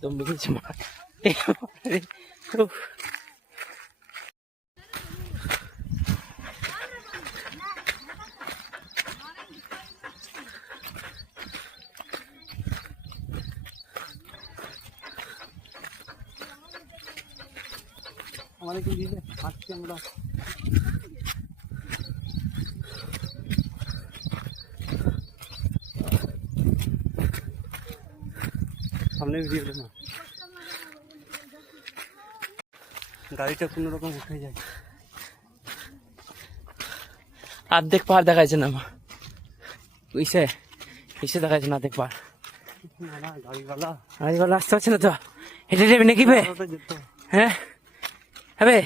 तुम भी हमारे के लिए हाथ से हमरा हमने वीडियो लेना গাড়িটা কোনো রকম উঠে যায় অর্ধেক পার দেখাচ্ছে না ওইসে এসে দেখাচ্ছে না অর্ধেক পার গাড়িওয়ালা আসতে পারছে না তো হেঁটে যাবে নাকি বে হ্যাঁ হবে